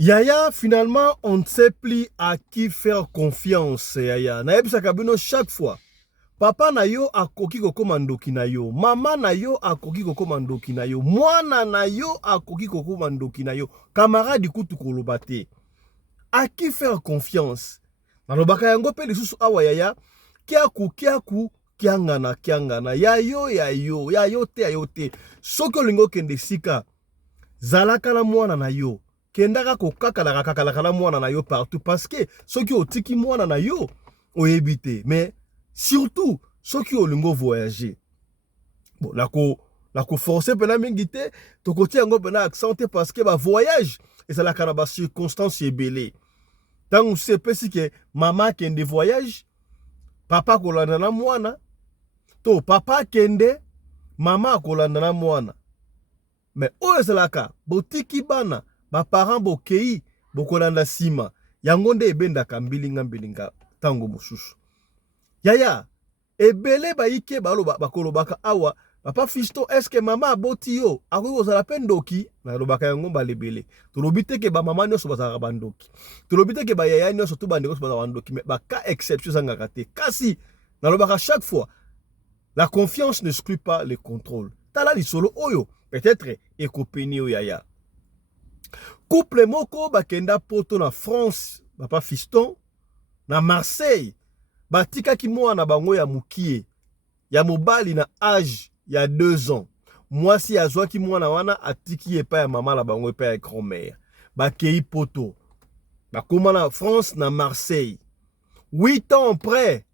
Yaya, finalement, on ne sait plus à qui faire confiance, Yaya. Naebisa kabino chaque fois. Papa na yo akoki kokoma ndoki na yo. Mama na yo akoki kokoma ndoki na yo. Mwana na yo akoki kokoma ndoki na yo. Camarade kutu koloba te. À qui faire confiance? Nalobaka yango pe lisusu awa Yaya. Kiaku, kiangana. Yayo te. Soki olingo kende sika. Zalaka na mwana na yo. Kendaka kokaka na mwana na yo partout. Parce que ceux qui otiki mwana na yo oyebite. Mais surtout, ceux qui olingo voyager. Bon, la ko forcer pena mingite. To koti yango pena accenté parce que ba voyage. Et ça la kanaba circonstance ebele. Tant on sait pas si que maman kende voyage. Papa kolanda na mwana. To papa kende. Maman kolanda na mwana. Mais oyo zelaka botiki bana ba parents bokei bokolanda sima yango nde ebendaka mbilinga tango mosusu. Yaya ebele baike baloba bakolobaka awa papa Fisto est-ce que maman aboti yo akoki kozala pe ndoki na lobaka yango balebele tolobi te ke ba mama nyonso bazalaka bandoki tolobi te ke ba yaya nyonso to bandeko bazalaka bandoki mais ba cas exception zangaka te kasi na lobaka chaque fois la confiance n'exclut pas le contrôle tala lisolo oyo peut-être ekopeni Yaya. Couple moko bakenda poto na France, papa Fiston, na Marseille, batika ki mwana bango ya mukie, ya mobali na âge ya 2 ans. Mwasi azwa ki mwana wana atiki epa ya mama la bango epa ya grand-mère. Bakei poto. Bakoma na France na Marseille. 8 ans après,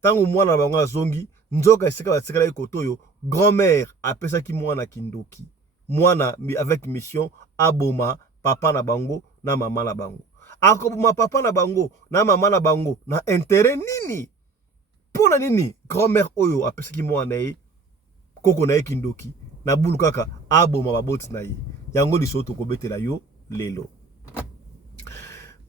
tango mwana bango azongi, nzoka esika batikala ekoto yo, grand-mère apesa ki mwana kindoki. Mwana avec mission aboma papa na bango na mama na bango. Akoboma papa na bango na mama na bango na intérêt nini? Pona nini? Grand-mère oyo apesa ki mwana ye koko na ye kindoki na bulu kaka aboma baboti na ye. Yango lisoto kobetela yo lelo.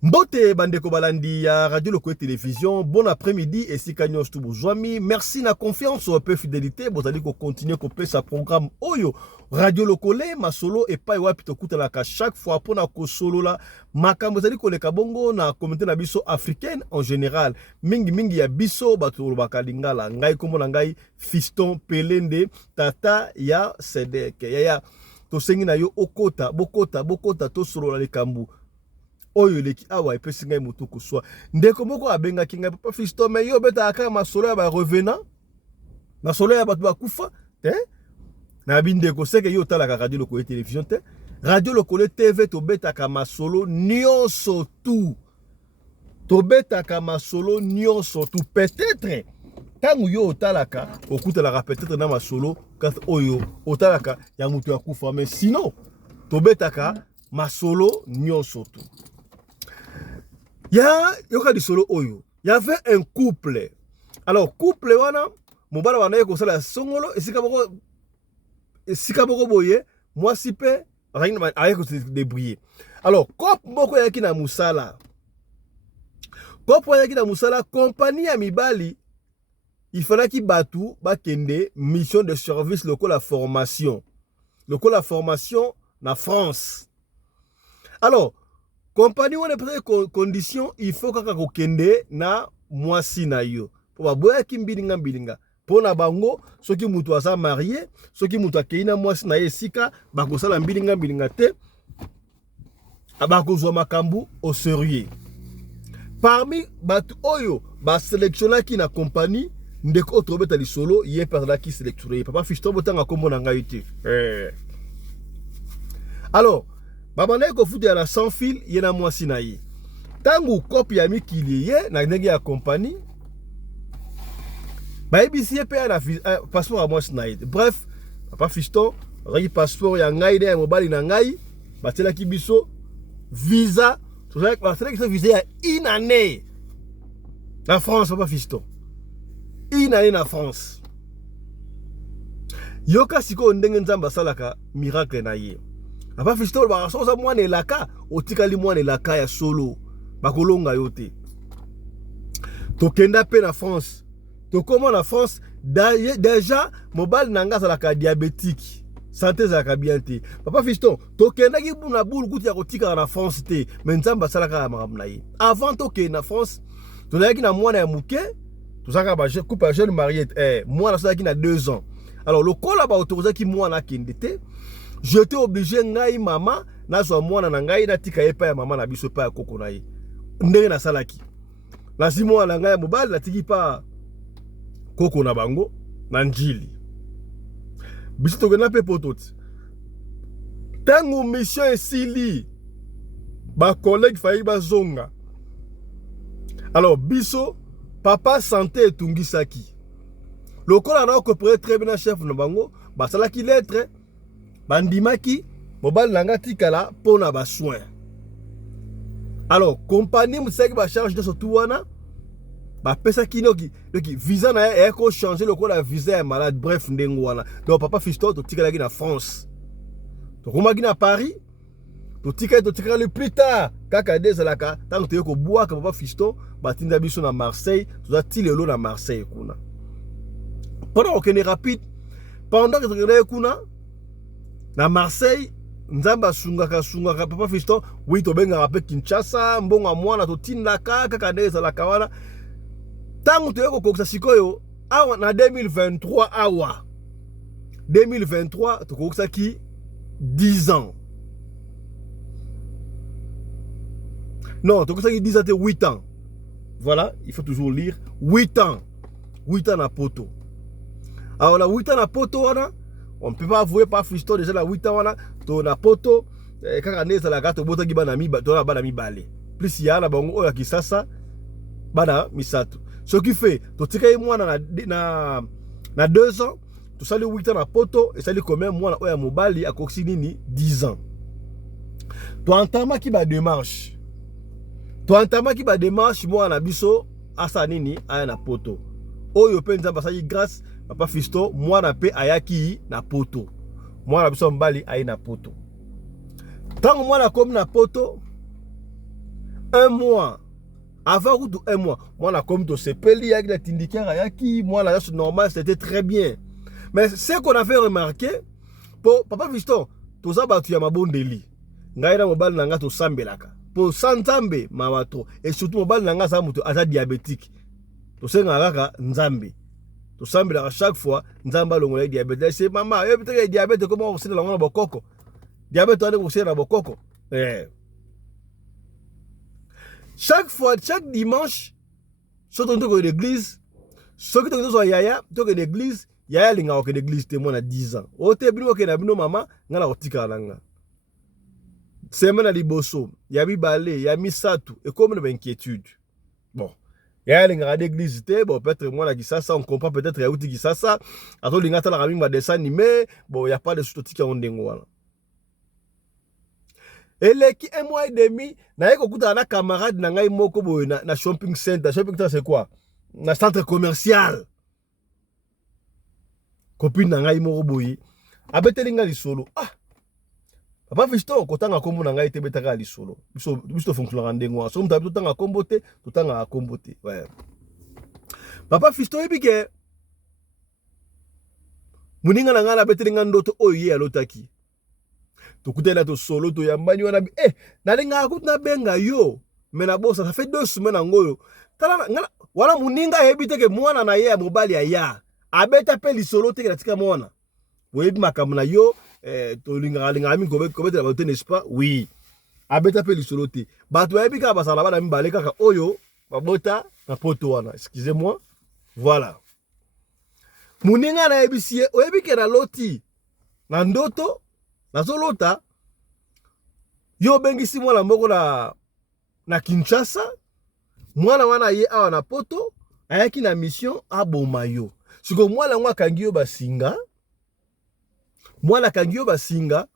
Mbote bandeko balandi ya Radio Lokole Télévision, bon après-midi et si kanyo stu bozwami, merci na confiance ou peu fidélité, bozali ko continuer ko pe sa programme Oyo Radio Lokole masolo et pa wapi to kuta la ka chaque fois pona ko solo la makambo zali ko leka bongo na communauté na biso africaine en général, mingi ya biso bato bakalingala ngai komo na ngai Fiston Pelende tata ya Sedek. Yaya to sengi na yo okota bokota to solo la likambu. Oyo leki awa epesi ngai mutu kuswa ndeko moko abenga kinga papa Fisto me yo beta aka masolo ya ba revenant masolo ya batu bakufa te na bindeko seke yo tala ka Radio Lokole Télévision te Radio Lokole TV to beta ka masolo nyonso tu to beta ka masolo nyonso tu peut-être tangu yo otalaka okutalaka peut-être na masolo quand oyo otalaka ya mutu akufa mais sinon to beta ka masolo nyonso tu. Yoka di solo oyo. Il y avait un couple. Alors, couple wana, mobala wana yeko sala songolo, esika boko boye, moi si pe, ayeko se débrouiller. Alors, kop moko yaki na musala. Kop yaki na musala, compagnie ya mibali, il fallait ki batu, bakende, mission de service loko la formation. Loko la formation na France. Alors, compagnie on est peut-être condition il faut kaka kokende na mwasi na yo po baboya kimbilinga po na bango soki mutu asa marié soki mutu akeina mwasi na ye sika bakosala mbilinga te abakozwa makambu au sérieux parmi batu oyo ba sélectionna ki na compagnie ndeko otrobeta lisolo ye parla ki sélectionné papa Fisto botanga kombo na ngai te alors babana ko futi ya sans fil yena mwasi na ye tangu kopi ya mikili ye na ndenge ya compagnie baibisi ye pe na passeport ya mwasi na ye bref papa Fiston raki passeport ya ngai de ya mobali na ngai batela ki biso visa tozaki batela ki visa ya une année na France papa Fiston une année na France yoka siko ndenge nzamba salaka miracle na ye. Papa Fisto bakasoza mwana elaka otikali mwana elaka ya solo bakolonga yote tokenda pe na France tokoma na France déjà mobile nanga salaka diabétique santé za bien te. Papa fiston, tokenda ki buna bulu kuti ya kotika na France te, mais nzamba salaka ya makambo na ye. Avant toke na France, tozalaki na mwana ya muke, tozaka ba couple jeune marié, mwana sozalaki na 2 ans. Alors le kola ba autorisaki mwana kende te, j'étais obligé ngai mama na so mwana na ngai na tika epa ya mama na biso pa ya koko na ye. Ndenge na salaki. La si mwana na ngai ya mobali na tiki pa koko na bango na njili. Biso tokena pe pototi. Tango mission esili ba collègue fayi ba zonga. Alors biso papa santé etungisaki. Lokola na coopérer très bien chef na bango, ba salaki lettre bandimaki mobali nanga tikala pona ba soin. Alors compagnie musaki ba charge de surtout wana ba pesa kinoki donc visa na e ko changer le la visa ya malade bref ndengo wana. Donc papa fiston to tikala ki na France. To komaki na Paris. To tikala le plus tard kaka dezalaka tant to ko bois ka papa fiston batinda biso na Marseille, to za tilelo na Marseille kuna. Pendant qu'on est rapide, pendant que tu es kuna na Marseille, nzamba sungaka papa fiston, oui to benga rappel Kinshasa, mbonga mwana to tindaka kaka dezalaka wana. Tant que tu kokokisa sikoyo awa na 2023 awa 2023 to kokokisa ki 10 ans. Non, to kokokisa ki 10 ans, 8 ans. Voilà, il faut toujours lire 8 ans. 8 ans na poto. Alors la 8 ans na poto wana, on ne peut pas avouer pas fiston déjà la 8 ans wana, to na poto kaka neza la gato bota ki bana mi ba to na bana mi balé. Plus il y a na bango oya kisasa bana misato. Ce qui fait, tu sais moi na 2 ans, tu sali 8 ans na poto, et sali combien moi na oya mobali a koksinini 10 ans. Tu entama ki ba démarche. Tu entama ki ba démarche moi na biso asa nini aya na poto. Oyo pe nzamba sali grâce papa fisto moi na pe ayaki na poto. Moi na biso mbali ayi na poto. Tant moi na comme na poto 1 mois avant ou 1 mois, moi la comme to sepeli avec la tindikara yaki, moi la chose normale c'était très bien. Mais ce qu'on avait remarqué, pour papa fiston, to za batu ya mabondeli. Ngai na mobali nanga to sambelaka. Pour santambe mawato et surtout mobali nanga sa muto ata diabétique. To senga kaka nzambe. To sambelaka chaque fois nzamba longola diabète. C'est maman, peut-être diabète comment on sait la ngona bokoko. Diabète on est aussi na bokoko. Chaque fois, chaque dimanche, soit on toque l'église, soit que on soit yaya, toque l'église, yaya linga ok l'église témoin à 10 ans. O te bino ke na bino mama, ngala otika langa. Semaine à liboso, yabi balé, yami satu, et comme une inquiétude. Bon, yaya linga à l'église té, bon peut-être moi la kisasa, on comprend peut-être ya uti kisasa, ato linga ta la rami ma dessin animé, bon y a pas de sous-totika on dengo wala. Et les qui 1 mois et demi, na yeko kuta na camarade na ngai moko boy na shopping center. Shopping center c'est quoi? Na centre commercial. Copine na ngai moko boy. Abeteli nga lisolo. Ah. Papa fiston kotanga kombo na ngai te betaka lisolo. Biso fonctionner ndengo. So mutabi totanga kombo te, totanga kombo te. Ouais. Papa fiston ebike. Muninga na nga na beteli nga ndoto oye alotaki. To kutela to solo to yambani wana nalinga akutna benga yo mena bosa ça fait 2 semaines ngoyo tala ngala wala muninga hebite ke mwana na ye ya mobali ya abeta pe lisolo te na tika mwana webi makamna yo to linga ami ko beta ba n'est-ce pas oui abeta pe lisolo te bato yebi ka basala bana mbale kaka oyo babota na poto wana excusez-moi voilà muninga na yebisie oyebi ke na loti na ndoto nazolota yo bengisi mwana moko na Kinshasa mwana wana ye awa na poto ayaki na mission aboma yo siko mwana ngwa kangi yo basinga mwana kangi yo basinga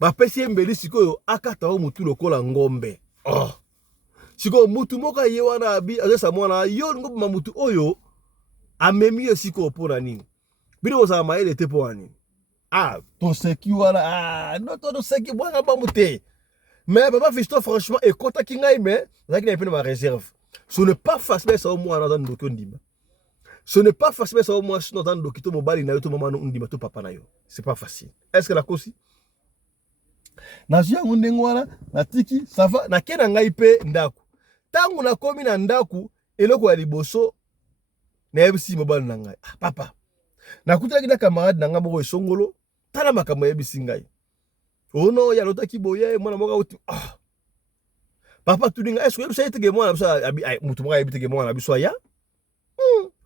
bapesi mbeli sikoyo akata o mutu lokola ngombe oh siko mutu moko ye wana abi azesa mwana yo ngombe mutu oyo amemi yo siko pona nini bino za maele te po ani. Ah, ton seki wala, ah, non, ton seki, moi, je ne mais papa fiston, franchement, et quand tu as mais, là, il y a ma réserve. Ce n'est pas facile, ça, au moins, dans un document. Ce n'est pas facile, ça moi je n'entends dokito mobali na yo to maman ndima to papa na yo. C'est pas facile. Est-ce que la kosi? Na jia ngondengwala na tiki ça va na kena ngai pe ndaku. Tangu na komi na ndaku eloko ya liboso na yebisi mobali na ngai. Ah, papa. Na kutaki na camarade na nga moko esongolo tala makambo yebisi ngai. Oh non, ya lotaki boye mwana moka uti. Ah. Papa tuninga est-ce que yebisa yeteke mwana biso mutu moka yebiteke mwana biso ya?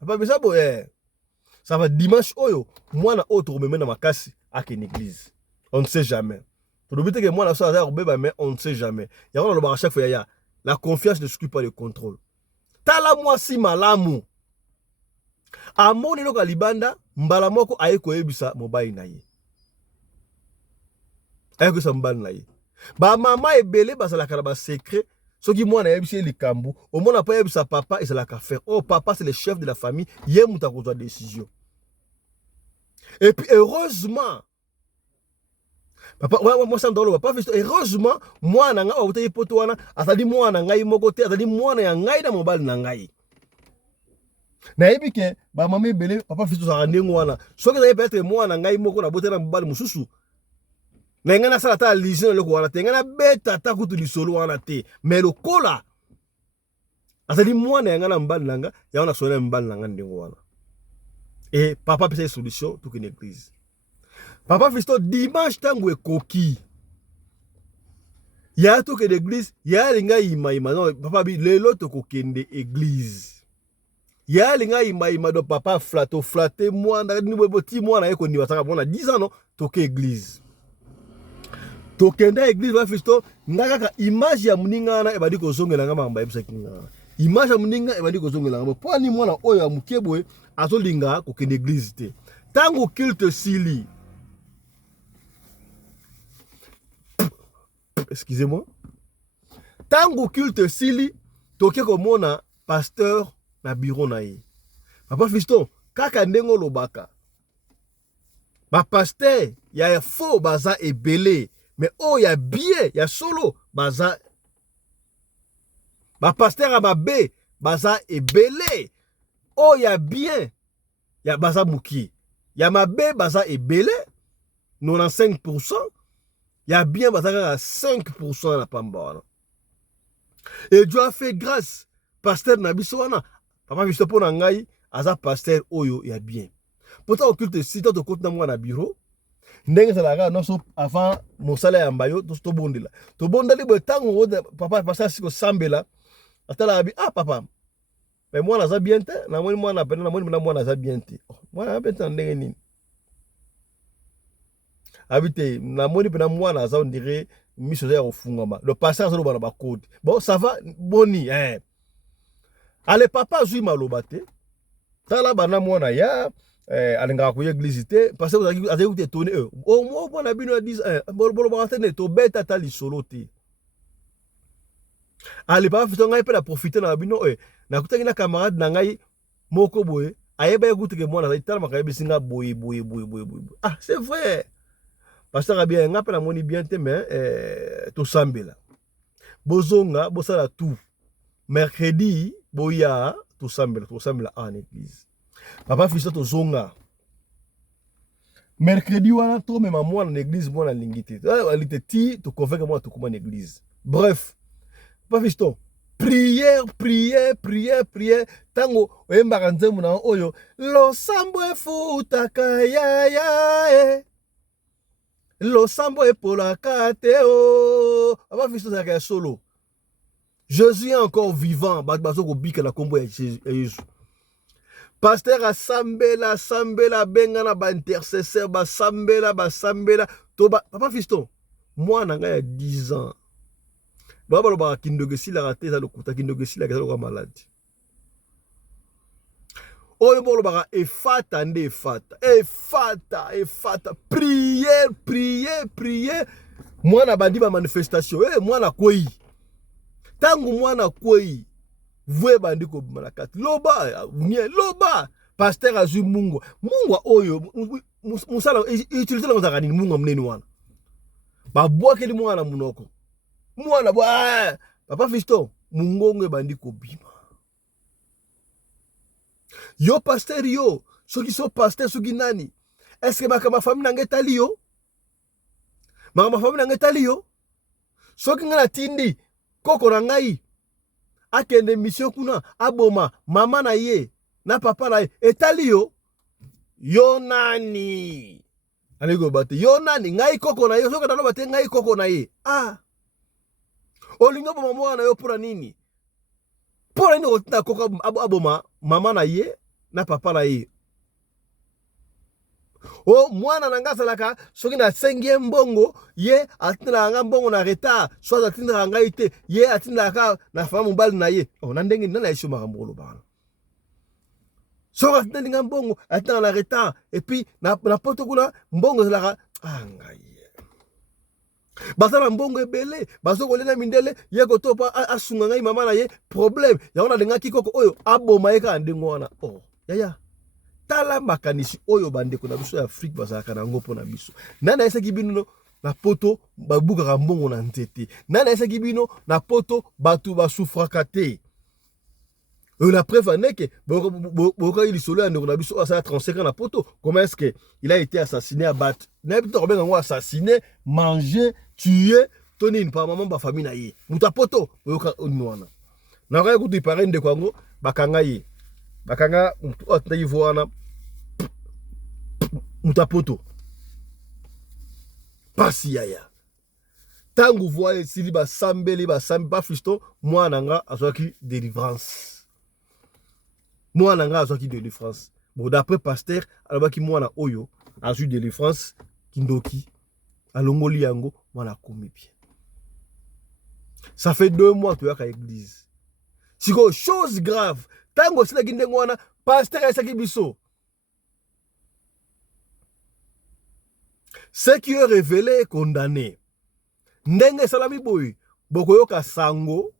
Papa bisa boye. Ça va dimanche oyo mwana oyo to remena makasi ake une église. On ne sait jamais. To dobite ke mwana so aza robeba mais on ne sait jamais. Ya on le chaque fois ya la confiance ne s'occupe pas le contrôle. Tala moi si malamu. Amoni loka libanda mbala moko aye ko yebisa mobali na ye. Aye ko sa mbali na ye. Ba mama ebele bazala kala ba secret. Soki mwana yebisi likambu, au moins n'a pas yebisa papa et c'est la faire. Oh papa c'est le chef de la famille, yé muta ko za décision. Et puis heureusement papa moi ça ndolo papa heureusement moi na nga ote poto wana atali moi na ngai moko te atali moi na ngai na mobali na ngai. Na yebi ke ba mama ebele papa fisto za ndengo wana. Soki za peut-être moi na ngai moko na bote na mobali mususu. Na ngana sala ta lisino loko wana te ngana beta ta kutu lisolo wana te mais le kola azali mwana ngana mbali nanga ya wana sona mbali nanga ndengo wana et papa pesa solution to une église papa fisto dimanche tango ekoki ya to que l'église ya linga ima non papa bi lelo to kokende église ya linga ima do papa flatter mwana ni boti mwana yeko ni wasaka bona 10 ans non to que église tokenda église va fisto ngaka image ya muninga na ebadi ko zongela ngamba mba ebisa kinga image ya muninga ebadi ko zongela ngamba po ni mwana oyo amukebwe azolinga ko kende église te tango culte sili excusez-moi tango culte sili toke ko mona pasteur na bureau na ye papa fisto kaka ndengo lobaka ba pasteur ya faux baza ebele. Mais oh ya bien ya solo baza ba pasteur ababe baza ebele oh ya bien ya baza muki ya mabe baza ebele 95% ya bien baza 5% na pamba. Et Dieu a fait grâce pasteur na biso wana papa biso pona ngai aza pasteur oyo ya bien pourtant occulte si to côté na moi na bureau ndenge salaka noso avant mosala ya mbayo to bondela to bondeli bo tango papa pasa siko sambela atala abi ah papa mais moi naza bien te na moi na pena na moi naza bien te moi na pena ndenge nini habité na moi pena moi naza on dirait miso ya ofungama le passage zo ba code bon ça va boni allez papa zui maloba te tala bana moi na ya alinga ko église te parce que vous avez étonné au moins bon na bino 10 bolo ba tene to beta ta li solo te allez pas fito ngai pe la profiter na bino na kutaki na camarade na ngai moko boye ayeba écouter que moi na tala maka bisinga boye ah c'est vrai parce que bien nga pe na moni bien te mais to sambela bozonga bosala tout mercredi boya to sambela en église. Papa fils to zonga mercredi wana to mema moi na église moi na lingité alite ti to convaincre moi to kuma na église bref papa fils to prière tango oyembaka nzembo na oyo losambo efutaka ya losambo epolaka te o papa fils to zaka solo Jésus est encore vivant bazo ko bika na kombo ya Jésus. Pasteur a sambela bengana ba intercesseur ba sambela to ba papa fiston moi na nga ya 10 ans baba lo ba kindogesi la raté za lokuta kindogesi la ko malade oyo bolo ba efata prière moi na bandi ba manifestation moi na koi tangu moi na koi vwe bandi ko malakati loba pasteur azu mungu oyo musala utilise la ngaka nini mungu mneni wana ba bwakeli mwana munoko mwana papa fisto mungongo bandi ko bima Yo pasteur yo, ceux qui sont pasteurs, ceux qui nani. Est-ce que ma famille n'a pas yo? Ma famille n'a pas yo? Ceux qui n'a tindi, koko na ngai, akende mission kuna, aboma, mama na ye, na papa na ye, etali yo? Yo nani? Allez go bate, yo nani, ngai koko na ye, soka tano bate ngai koko na ye. Ah. Olingo bo mama na yo pura nini? Pura nini otina koko aboma, mama na ye, na papa na ye. O mwana nanga salaka soki na 5e mbongo ye atinda nga mbongo na retard soit atinda nga ite ye atinda ka na fama mobali na ye o na ndenge nana yeso makambolo bana soki atinda nga mbongo atinda na retard et puis na poto kuna mbongo salaka anga ye basala mbongo ebele baso kolenga mindele ye kotopa asunga ngai mama na ye problème ya ona denga kikoko oyo aboma ye ka ndengo wana oh yaya tala makanisi oyo bandeko na biso ya Afrique bazalaka nango mpona biso nana esaki bino na poto babukaka mbongo na nzete nana esaki bino na poto batu basufraka te la preuve en est que boka il solo ya ndeko na biso asala 35 ans na poto comment est-ce que il a été assassiné à bat na bito ko benga ngo assassiné manger tuer tonine pa maman ba famille na ye muta poto boka onwana na ka kutu ipare ndeko yango bakanga ye bakanga otna yivoana mutapoto pasi yaya tangu voye sili basambeli basambi ba fisto mwana nga azwaki délivrance mwana nga azwaki délivrance bon d'après pasteur alobaki mwana oyo azwi délivrance kindoki alongoli yango mwana komi bien ça fait 2 mois to yaka église siko chose grave tango sila kindengo wana pasteur esaki biso ce qui est révélé est condamné. Ndenge salami boy, bokoyoka sango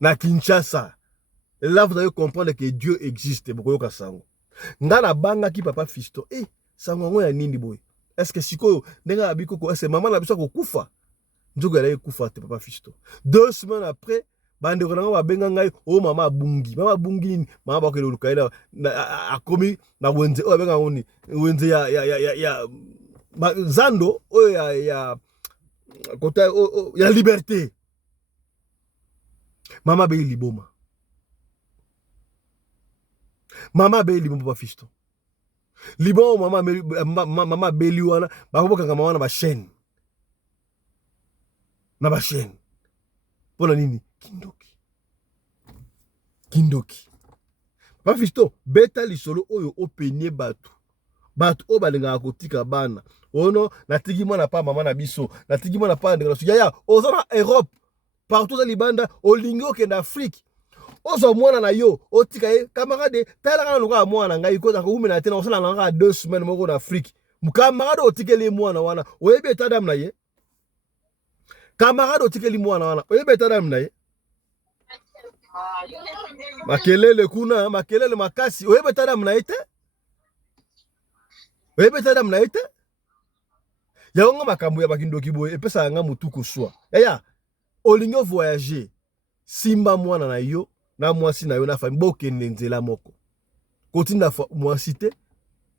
na Kinshasa. Et là vous allez comprendre que Dieu existe. Bokoyoka sango. Ngana banga ki papa fisto. Eh, sango ngo ya nini boy? Est-ce que siko ndenge abiko ko est maman na biso ko kufa? Nzogo ya kufa te papa fisto. 2 semaines après, bande ko nga benga ngai o mama bungi. Mama bungi nini? Mama ba ko le lukaila akomi na wenze o benga ngoni. Wenze ya zando o ya kota ya liberté. Mama be liboma. Mama be liboma papa fisto. Libon mama be liwana ba ko kanga mama na ba chaîne. Na ba chaîne. Pona nini? Kindoki. Papa fisto beta lisolo oyo openie batu. Batu o balinga kotika bana. Ono natiki mwana pa mama na biso. Natiki mwana pa ndeka so yaya ozana Europe. Partout dans Libanda, olingo ke na Afrique. Ozo mwana na yo, otika ye camarade tala kana luka mwana ngai ko za ko umena tena osala nga 2 semaines moko na Afrique. Mukamarade otikele mwana wana. Oyebe tadam na ye. Camarade otikeli mwana wana. Oyebe tadam na ye. Makelele kuna, makelele makasi. Oyebe tadam na ete? Oyebe tadam na ete? Ya onga makambo ya bakindoki boye epesa nga mutuko swa. Yaya, olingo voyager. Simba mwana na yo, na mwasi na yo na fami bokende nzela moko. Kotinda mwasi te,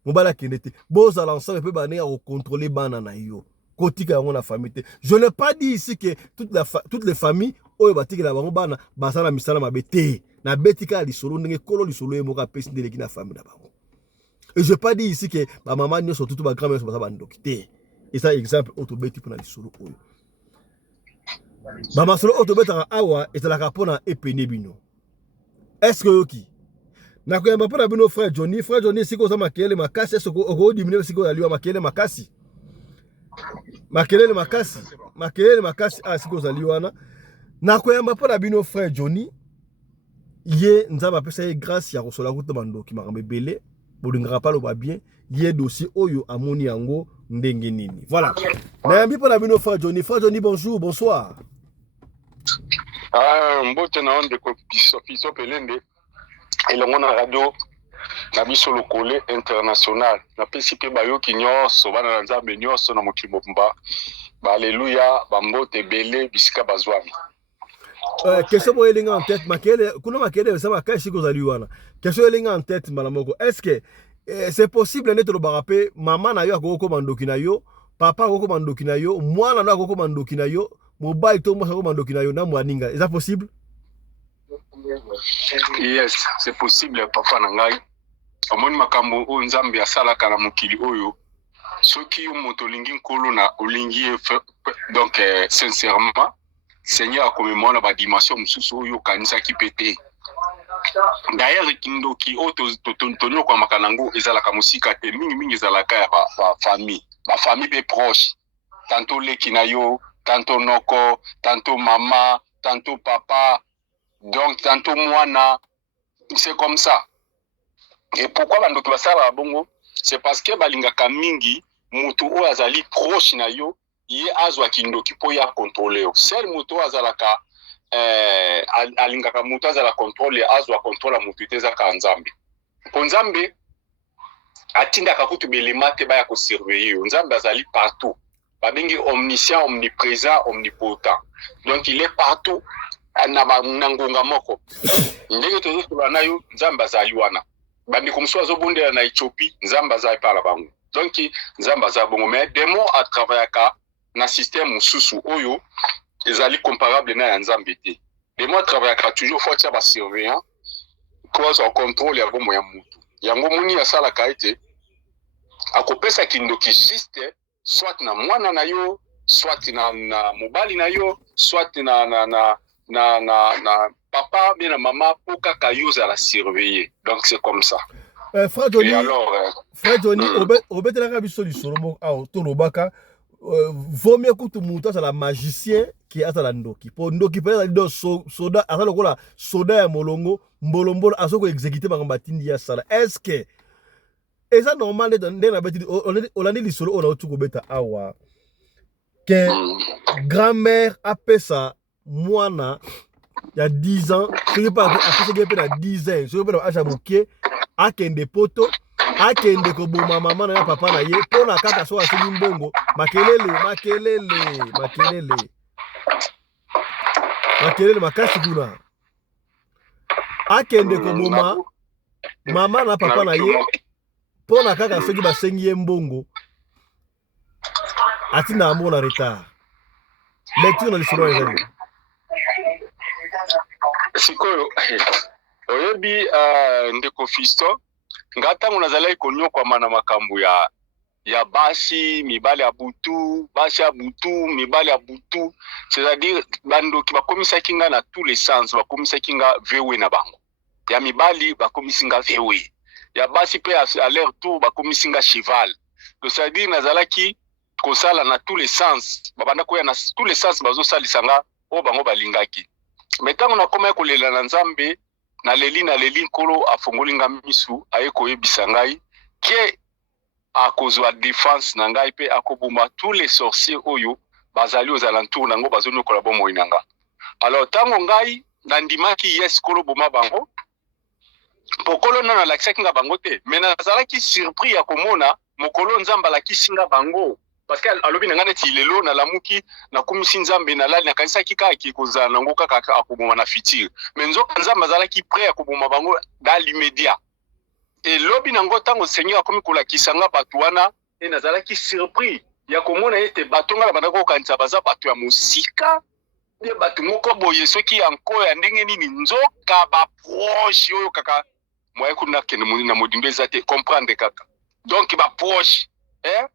mobala kende te. Boza l'ensemble pe bane ya contrôler bana na yo. Kotika yango na famille te. Je n'ai pas dit ici que toutes les familles oyo batiki la bango bana basala misala mabete. Na betika lisolo ndenge kolo lisolo emoka pesi ndeleki na famille na bango. Et je n'ai pas dit ici que ma maman nyo so tout ba grand-mère so basaba ndokite. Et ça exemple autobeti pour na lisolo oyo. Ba masolo autobeta awa ezalaka pona epene bino. Est-ce que yoki na koyamba pona bino frère Johnny siko za makele makasi soko oko diminuer siko aliwa makele makasi. Makelele makasi siko zaliwana na koyamba pona bino frère Johnny ye nzaba pesa ye grâce ya kosola kuto mandoki makambe belé bolingaka pa loba bien ye dossier oyo amoni yango ndenge nini. Voilà. Nayambi pona bino frère Johnny bonjour, bonsoir. Mbote na onde ko piso pelende elongo na radio na biso lokole international na pesi pe bayoki nyonso bana na nzambe nyonso na mokili mobimba ba alleluya ba mbote belé bisika bazwami. question pour elinga en tête makele kuna makele ça maka shiko zaliwana question elinga en tête malamoko est-ce que c'est possible neto barape maman na yo akoko mandoki na yo papa akoko mandoki na yo mwana na akoko mandoki na yo mobile to mo akoko mandoki na yo na mwaninga est-ce possible? Yes, c'est possible papa na ngai omoni makambo o nzambe asalaka na mokili oyo soki yo moto lingi nkolo na olingi donc sincèrement Seigneur a commémoré la dimension mususu yo kanisa ki pété. D'ailleurs kindoki o tonyo kwa makanango ezalaka musika te mingi ezalaka ya ba famille be proche. Tantôt lekinayo, tantôt noko, tantôt maman, tantôt papa. Donc tantôt mwana, c'est comme ça. Et pourquoi bandoki basala bongo? C'est parce que balingaka mingi mutu o azali proche na yo. Ye azwa kindoki po ya contrôler sel moto azalaka alingaka moto azala contrôler azwa contrôler moto teza ka nzambe po nzambe atindaka kutu belema te ba ya ko surveiller nzambe azali partout babengi omniscient omniprésent omnipotent donc il est partout na ngonga moko ndenge tozo tolana yo nzambe azali wana bandi komso azobondela na Éthiopie nzambe azali pala bango donc nzambe azali bongo mais démon a travaillé na système mususu oyo ezali comparable na nzambe te. Et moi travaillaka toujours faut tia ba surveillant cause au contrôle ya bomo ya mutu. Yango muni ya sala kaite akopesa kindoki juste soit na mwana na yo, soit na mobali na yo, soit na papa bien na maman pour kaka yo za la surveiller. Donc c'est comme ça. Frère Johnny, Frère Johnny, obetela biso lisolo au tolobaka vaut mieux que tout le monde soit la magicien qui est à la ndoki. Pour ndoki peut être soda, à la kola soda ya molongo, mbolombo à ce que exécuté par un batindi ya sala. Est-ce que est ça normal de la bête on a dit solo on a tout beta awa que grand-mère a fait ça mwana il y a 10 ans, ce pas après ce que a 10 ans, ce que a chabuké a kende poto akende ko boma mama na papa na ye pona kaka so asili mbongo makelele makasi kuna akende ko boma mama na papa na ye pona kaka soki basengi ye mbongo atina amo na retard lecture na lisolo ezali sikoyo oyebi ndeko Fisto ngata munazalai konyo kwa mana makambu ya basi mibali ya butu basi ya butu mibali ya butu c'est-à-dire bando ki bakomisa kinga na tous les sens bakomisa kinga vewe na bango ya mibali bakomisinga vewe ya basi pe à leur tour bakomisinga cheval donc c'est-à-dire nazalaki kosala na tous les sens babanda ko ya na tous les sens bazo salisanga o bango balingaki mais tango na koma ko lela na nzambe na leli nkolo afongolinga misu aye koyebisa ngai ke akozwa défense na ngai pe akobuma tous les sorciers oyo bazali aux alentours nango bazonyokola bomoi nanga. Alors tango ngai nandimaki yes kolo boma bango pokolo nana lakisaki nga bango te mais nazalaki surpris ya komona mokolo nzamba lakisi nga bango parce que alobi na ngane ti lelo na lamuki na kumisi nzambe na lali na kanisa kika ki kozala nango kaka akoboma na fitir mais nzoka nzamba zalaki prêt akoboma bango dans l'immédiat et lobi nango tango Seigneur akomi kolakisa nga bato wana et nazalaki surpris ya komona ete bato nga bana ko kanisa baza bato ya musika de bato moko boye soki yanko ya ndenge nini nzoka ba proche oyo kaka moye kuna kene na modimbe zate comprendre kaka donc ba proche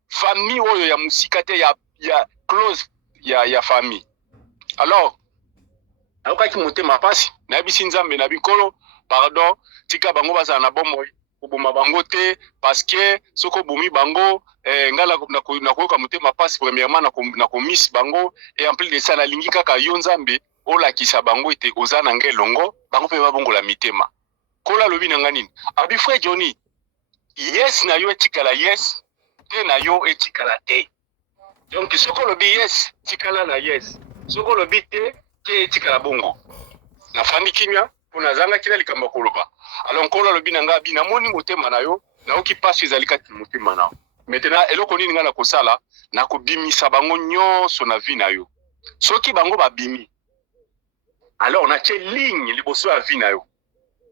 famille oyo ya musika te ya close ya famille. Alors akaki motema pasi na bisi nzambe na bikolo pardon tika bango bazana na bomoi koboma bango te parce que soko bomi bango ngala na koyoka motema pasi premièrement na komisi bango et en plus de ça na lingi kaka yo nzambe olakisa bango ete ozana ngelongo bango pe babongola mitema kola lobi na nganini abi frère Johnny yes na yo etikala yes te na yo etikala te donc soko lobi yes tikala na yes soko lobi te ke etikala bongo na fandi kimia pona zanga kila likamba koloba alors nkolo lobi na nga bina moni motema na yo na oki passe ezalika ti motema na maintenant eloko nini nga na kosala na kobimisa bango nyonso na vie na yo soki bango babimi alors on a tie ligne liboso ya vie na yo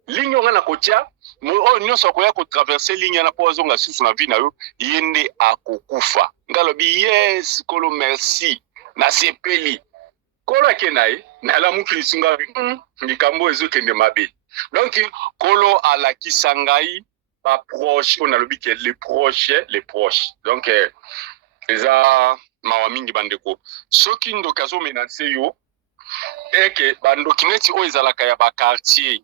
ligne on a kotia o nyonso akoya ko traverser ligne na po azonga susu na vie na yo yende akokufa ngalobi yes kolo merci na sepeli kolo akenai na la mukristo ngabi likambo ezokende mabe donc kolo alakisa ngai ba proche on a lobi que les proches donc eza mawa mingi bandeko soki ndokazo menace yo eke bandoki neti oyo ezalaka ya bakartier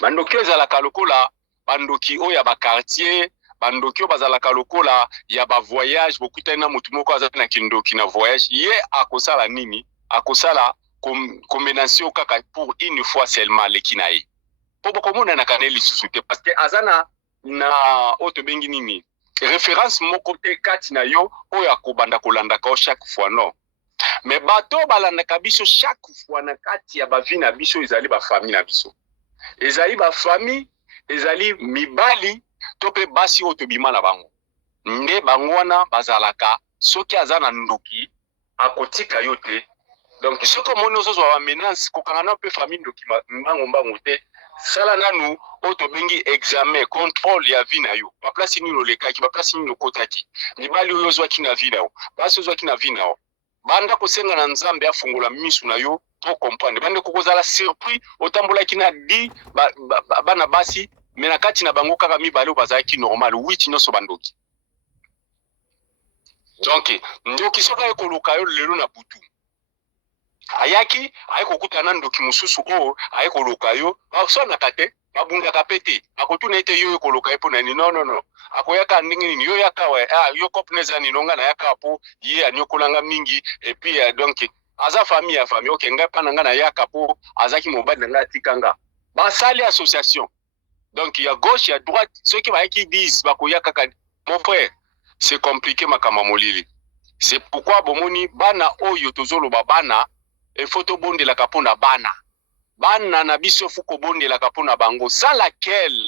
bandoki oyo ezalaka lokola bandoki oyo ya bakartier bandoki oyo bazalaka lokola ya bavoyage bokutani na motu moko aza na kindoki na voyage ye akosala nini akosala kombination kaka pour une fois seulement leki na ye po bokomona na kaneli lisusu te parce que aza na oyo tobengi nini référence moko te kati na yo oyo akobanda kolandaka o chaque fois non mais bato balandaka biso chaque fois na kati ya bavi na biso ezali bafamille na biso ezali bafamille ezali mibali to pe basi oyo tobima na bango nde bango wana bazalaka soki aza na ndoki akotika yo te donc soki omoni ozozwa bamenance kokanga na mpe famille ndoki mbango te sala nanu oyo tobengi examen contrôle ya vie na yo baplace nini olekaki baplace nini okotaki mibali oyo ozwaki na vie na yo basi ozwaki na vie na yo banda kosenga na nzambe afungola misu na yo to comprendre bande kokozala surpris otambolaki na di bana basi me na kati na bango kaka mibali bazalaki normal 8 nyonso bandoki donc ndoki soka ekoluka yo lelo na butu ayaki ayikokuta na ndoki mususu o ayikoluka yo basona kate babundaka pete akotuna ete yo ekoluka epo na ni non akoyaka ndingi nini yo yakawe yo kopneza ni nonga na yaka po ye anyokolanga mingi et puis donc aza famille ya famille ok nga pa nanga na yaka po azaki mobali nga tikanga basali association donc il y a gauche il y a droite ceux qui qui disent bakoyaka kaka mon frère c'est compliqué makama molili c'est pourquoi bomoni bana oyo tozoloba bana il faut to bondela kapona bana na biso fuko bondela kapona bango sans laquelle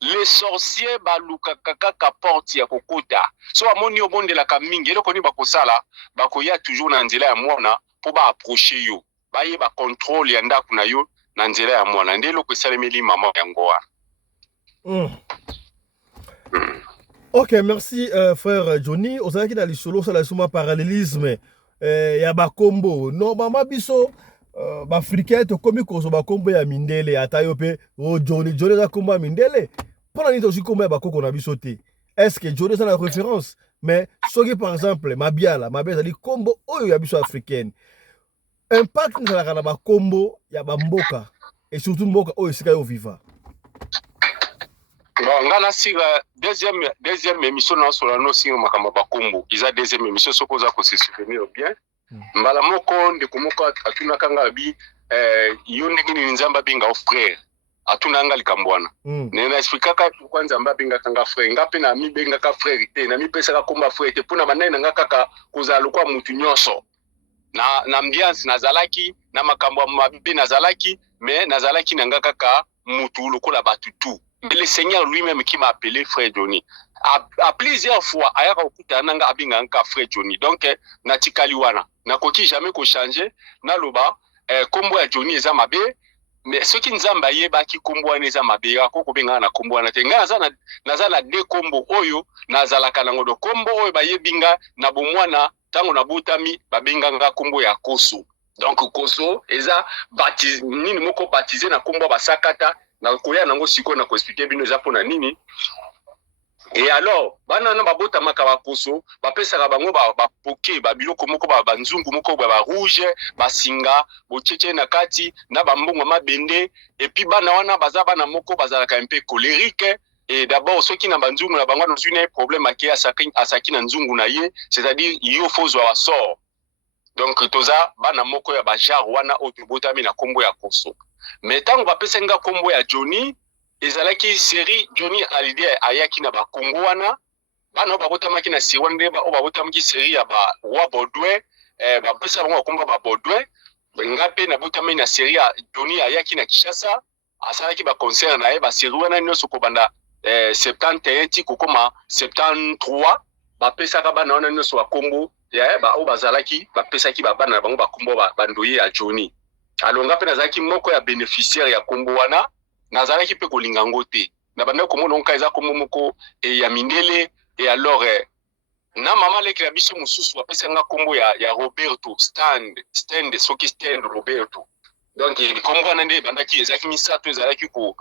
les sorciers baluka kaka porte ya kokota so amoni obondela ka mingi eloko ni bakosala bakoya toujours na nzela ya mwana po ba approcher yo baye ba contrôle ya ndaku na yo na nzela ya mwana ndelo ko salemeli mama yango wa Ok, merci frère Johnny. Ozalaki na lisolo ça la suma parallélisme ya bakombo. Normalement biso bafricain to komi kozo bakombo ya mindele ata yo pe Johnny za kombo ya mindele. Pona ni tozi kombo ya bakoko na biso te. Est-ce que Johnny ça la référence? Mais soki par exemple mabia zali kombo oyo ya biso africaine. Impact ni la bakombo ya bamboka et surtout mboka oyo sika yo viva. Bon, ngana siga deuxième émission na solo no singa makamba bakombo. Iza deuxième émission soko za ko se souvenir bien. Mbala moko ndeko moko atuna kanga bi yo ndengini nzamba binga o frère. Atuna nga likambwana. Nena explica ka kwanza mba binga kanga frère. Ngape na mi benga ka frère te na mi pesa ka komba frère te puna manene nga kaka kozala kwa mutu nyonso. Na ambiance nazalaki na makambo mabi nazalaki mais nazalaki nanga kaka mutu lokola batutu. Le Seigneur lui-même qui m'a appelé frère Johnny. À plusieurs fois, ayaka okuta nanga abinga nka frère Johnny. Donc natikali wana. Nakoki jamais ko changer na loba kombo ya Johnny eza mabe mais ce qui nzamba yeba ki kombo wana eza mabe ya ko benga na kombo wana te nga nazala de kombo oyo nazala kanango do kombo oyo bayebinga na bomwana tango na butami babenga nga kombo ya Koso. Donc Koso eza baptisé nini moko baptisé na kombo basakata na koya nango siko na ko expliquer bino za pona nini. Et alors bana na babota makaba Koso bapesa ka bango ba poke ba biloko moko ba nzungu moko ba rouge ba singa bocheche na kati na bambongo mabende et puis bana wana baza bana moko bazalaka un peu colérique. Et d'abord ceux qui na banzungu na bango dans une problème aké asaki na nzungu na ye, c'est-à-dire yo fozwa wa sort. Donc toza bana moko ya ba jar wana otobotami na kombo ya Koso. Mais tango bapesa nga kombo ya Johnny ezalaki série Johnny Hallyday ayaki na ba Kongo wana bana babotamaki na série wana ba babotamaki série ya ba Roi Baudouin bapesa bango kombo ba Baudouin ngape na botami na série ya Johnny ayaki na Kinshasa asalaki ba concert na ye ba série wana nyonso ko banda 71 ti kokoma 73 bapesa ka bana wana nyonso ba kombo ya ba o bazalaki bapesaki ba bana bango ba kombo ba bandoye ya Johnny. alonga pe nazalaki moko ya bénéficiaire ya kombo wana nazalaki pe kolinga ngo te na banda komona nka eza kombo moko ya mindele et alors na mama lekela biso mosusu apesanga kombo ya Roberto stand soki stand Roberto donc kombo wana nde bandaki ezalaki misato ezalaki ko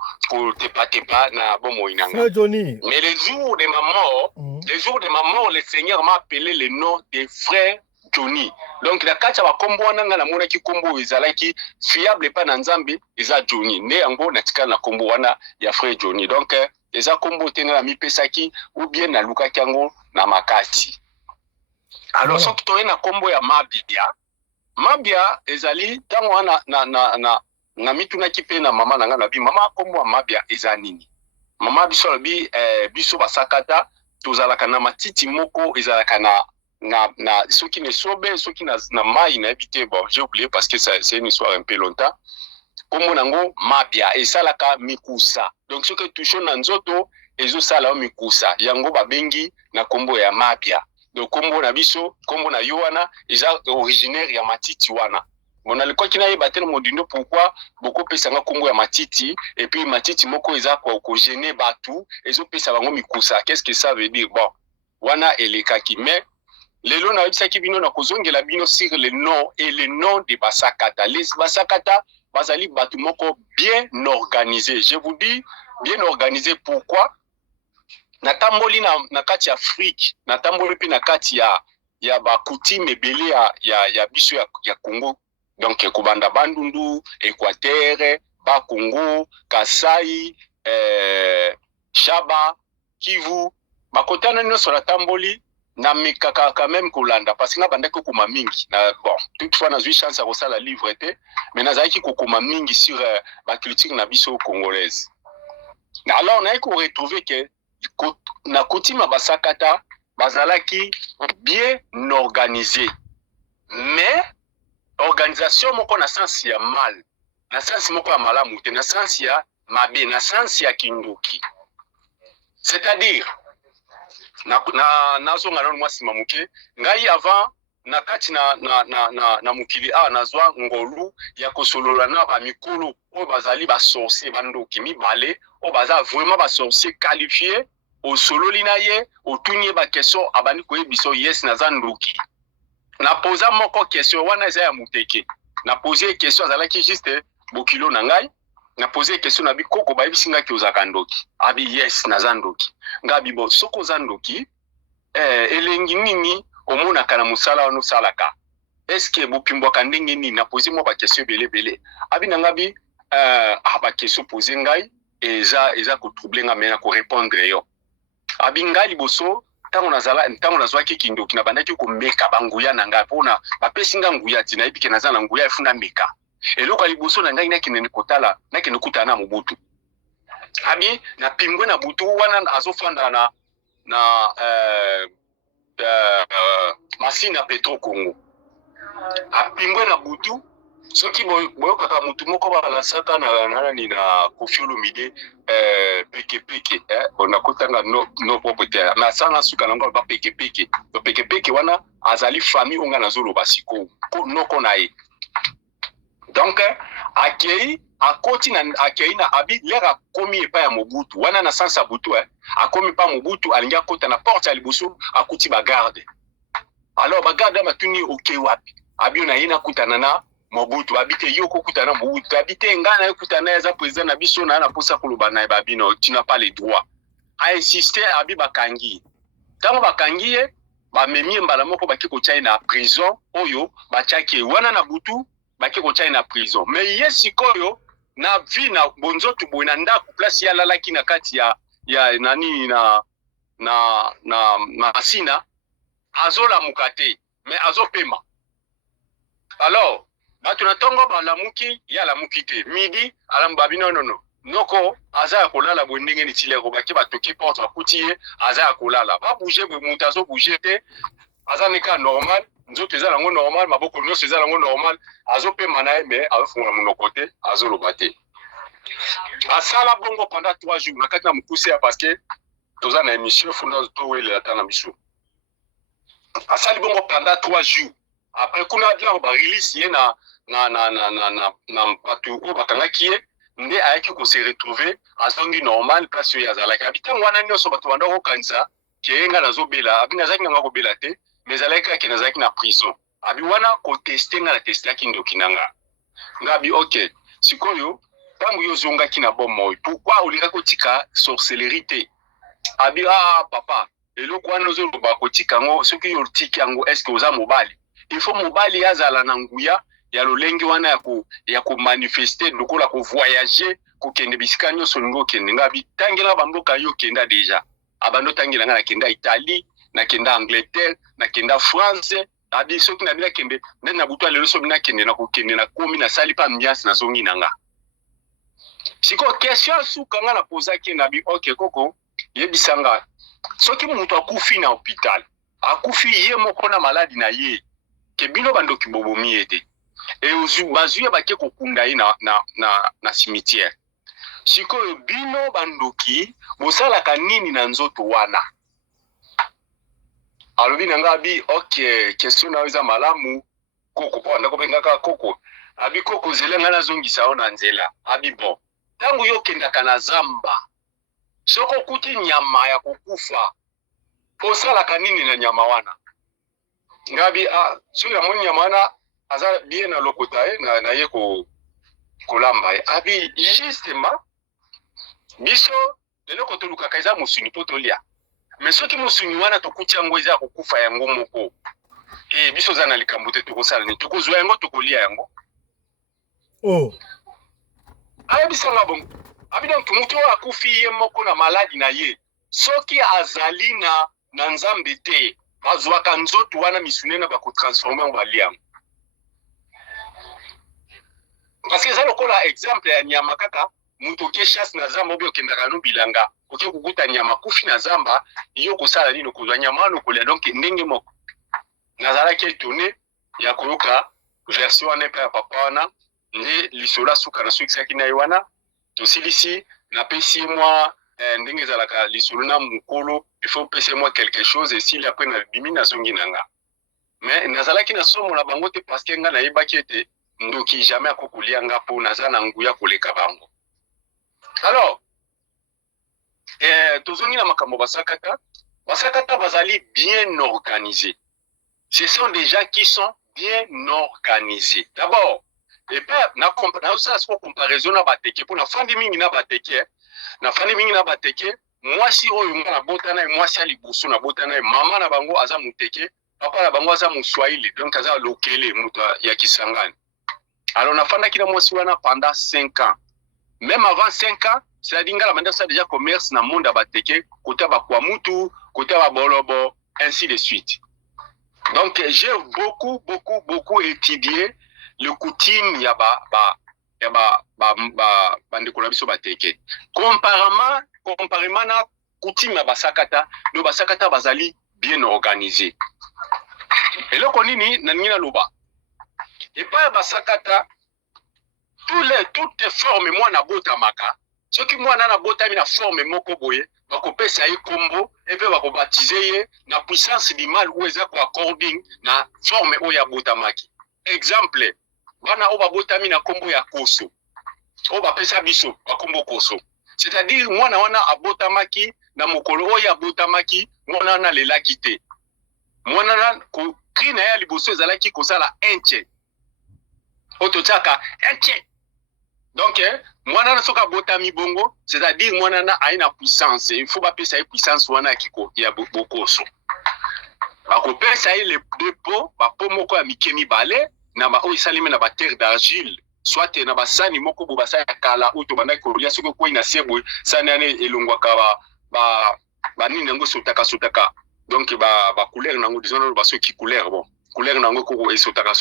tepa na bomoi nanga. Frère Johnny. Mais le jour de ma mort, le Seigneur m'a appelé le nom de frère Johnny. Donc la kati ya kombo wana nga namona ki kombo ezalaki fiable pa na Nzambe eza Johnny. Ne yango natika na kombo wana ya frère Johnny. Donc eza kombo tenga mi pesaki ou bien na lukaki yango na makasi. Alors soki toye na kombo ya Mabia ezali tango wana na mitunaki pe na mama nanga na bi mama kombo ya Mabia eza nini? Mama biso lobi biso basakata tozalaka na matiti moko ezalaka na soki ne sobe soki na mai na habité bon j'ai oublié parce que c'est une histoire un peu longtemps kombo nango Mabia esalaka mikusa donc soki toucho na nzoto ezosala mikusa yango babengi na kombo ya Mabia donc kombo na biso kombo na yoana eza originaire ya matiti wana. Mon alikuwa kina ye batele modindo pourquoi beaucoup pesanga kombo ya matiti et puis matiti moko eza ko gêner batu ezo pesa bango mikusa. Qu'est-ce que ça veut dire? Bon wana elekaki mais lelo na bisaki bino na kozongela bino sur le nom et le nom de basakata. Les basakata bazali batu moko bien organisé. Je vous dis bien organisé pourquoi? Natamboli na kati ya Afrique, natamboli pe na kati ya ba coutume ebele ya biso ya Congo. Donc kubanda Bandundu, Équateur, ba Congo, Kasai, Shaba, Kivu, bakotana nyonso natamboli na mikaka quand même kolanda parce que na bandaki kokoma mingi na bon toutefois na zui chance à kosala livre te mais nazaki kokoma mingi sur ba culture na biso congolaise. Alors on a retrouvé que na coutume basakata bazalaki bien organisé mais organisation moko na sens ya mal na sens moko ya malamu te na sens ya mabe na sens ya kindoki c'est-à-dire na zonga na mwasi mamuke ngai avant na kati na mukili nazwa ngolu ya kosolola na ba mikolo o bazali ba sorcier bandoki mibale o baza vraiment ba sorcier qualifié au sololi na ye o tunye ba question abani ko ebiso yes na zandoki na posa moko question wana eza ya muteke na poser question azalaki juste bokilo na ngai na poser question na bikoko ba bisinga ki ozaka ndoki abi yes na zandoki ngabi bo soko zandoki elengi nini omona kana musala wana salaka est-ce que bopimbo ka ndenge nini na poser mo ba question belebele abi na ngabi ba question poser ngai eza ko troubler nga mena ko répondre yo abi ngai liboso ntango nazwaki kindoki na bandaki komeka banguya na ngai mpona bapesi nga nguya ti nayebike naza na nguya efunda meka eloko ya liboso na ngai nakende kotala nakende kutana na mobutu abi na pingwe na butu wana azofanda na masina Petro Congo apingwe na butu soki boyokaka mutu moko balasaka na Koffi Olomide peke bonakotanga no propriétaire na sana suka nango ba peke wana azali famille onga na zolo basiko noko na ye donc akei na abi lera komi epa ya Mobutu wana na sansa butu akomi pa Mobutu alinga kota na porte ya liboso akuti ba garde alors ba garde matuni okay wapi abi na yina kutana na Mobutu abite yoko kutana Mobutu abite ngana yokutana ya président na biso na posa koloba na babino tu n'as pas les droits a insister abi bakangi tango bakangi ba memi mbala moko bakiko China prison oyo bachaki wana na butu bakiko China prison mais yesikoyo na vi na bonzotu boina ndako place ya lalaki na kati ya nani na masina azola mukate mais azopema alors batu na tongo balamuki ya lamuki te midi alambabi non noko aza ya kolala bondenge ni tileko baki batoki porte bakuti aza ya kolala ba bouger bo mutu azo bouger te aza nika normal nzoto eza lango normal maboko nyonso eza lango normal azopema na ye mais azofunga monoko te azoloba te asala bongo pendant 3 jours na kati na mukuse ya parce que toza na émission funda to wele ata na biso asali bongo pendant 3 jours après kuna dia ba release ye na mpatu o bakangaki ye nde ayaki ko se retrouver azongi normal parce que azalaki abitango wana nyonso bato banda ko kanisa ke nga nazobela abi nazaki nga ko bela te mais azalaki ke nazaki na prison abi wana ko tester nga na testaki ndoki nanga ngabi ok sikoyo tangu yo zongaki na bomoy pourquoi olinga kotika sorcellerie te abi papa eloko wana ozoloba kotika ngo soki yo tiki yango est-ce que oza mobali il faut mobali azala na nguya ya lolenge wana ya ko manifester lokola ko voyager ko kende bisika nyonso lingo kende ngabi tangela bamboka yo kenda deja abando tangela nga na kenda Italie na kenda Angleterre na kenda France abi soki na bila kende na butwa lelo so bina kende na ko kende na komi na sali pa mbias na zongi nanga siko question suka nga na posaki na bi ok koko yebisanga soki mutu akufi na hôpital akufi ye moko na maladi na ye ke bino bandoki bobomi ete e bazuya bake kokunda ye na cimetière sikoyo bino bandoki bosalaka nini na nzoto wana alobi na nga bi ok question na eza malamu koko po ndako bengaka koko abi koko zela nga nazongisa ona nzela abi bon tangu yo kendaka na zamba soko kuti nyama ya kukufa osalaka nini na nyama wana ngabi soki namoni nyama wana aza bien na lokota na ye kolamba ye abi justement biso leloko tolukaka eza mosuni po tolia mais soki mosuni wana tokuti yango eza kokufa yango moko biso za na likambo te tokosala nini tokozwa yango tokolia yango ayebisanga bongo abi donc mutu oyo akufi ye moko na maladi na ye soki azali na nzambe te bazwaka nzoto wana misune na bakotransforme yango balia yango parce que eza lokola exemple ya nyama kaka mutu oke chasse na zamba obi okendaka no bilanga oke kukuta nyama kufi na zamba yo kosala nini okozwa nyama wana okolia donc ndenge moko nazalaki etone ya koyoka version wana epa ya papa wana nde lisolo asuka nasukisaki na ye wana tosilisi napesi mwa ndenge ezalaka lisolo na mokolo il faut pesa moi quelque chose esili après na bimi nazongi nanga mais nazalaki na somo na bango te parce que nga nayebaki ete ndoki jamais akokolia nga mpo naza na nguya koleka bango alors tozongi na makambo basakata bazali bien organisés. Ce sont des gens qui sont bien organisés. D'abord, et pas na comparaison na bateke pour na fandi mingi na bateke moi si oyo na botana moi si ali busu na botana mama na bango aza muteke papa na bango aza muswahili donc aza lokele mutu ya Kisangani. Alors na fanda kina moi si wana pendant 5 ans. Même avant 5 ans, c'est-à-dire que la manière ça déjà commerce na monde bateke côté ba kwa mutu côté ba bolobo ainsi de suite. Donc j'ai beaucoup étudié le coutume ya bandeko biso bateke. Comparément na coutume ya basakata, le basakata bazali bien organisé. Et là konini na nina loba. Et pas basakata toutes les formes moi na botamaka. Ce qui moi na botami na forme moko boye. Bakopesa ye kombo et puis bakobatize ye na puissance du mal ou eza ko according na forme oya botamaki. Exemple, bana oba botami na kombo ya koso. Oba pesa biso ba kombo koso. C'est-à-dire mwana wana abotamaki na mokolo oya botamaki mwana na lelaki te. Mwana na ko krina ya liboso ezalaki kosala enche. Ototaka enche. Donc, mwana na soka botami bongo, c'est-à-dire mwana na aina puissance. Il faut pas pesa une puissance wana kiko ya bokoso. Bako pesa le dépôt, ba pomoko ya mikemi balé, na ba o isalime na ba terre d'argile, soit na ba sani moko bo basa ya kala uto banda ko ya soko ko ina sebo sani ane elongwa ka ba nini ngo sotaka. Donc ba couleur nango disons ba so ki couleur bon. Couleur nango ko esotaka.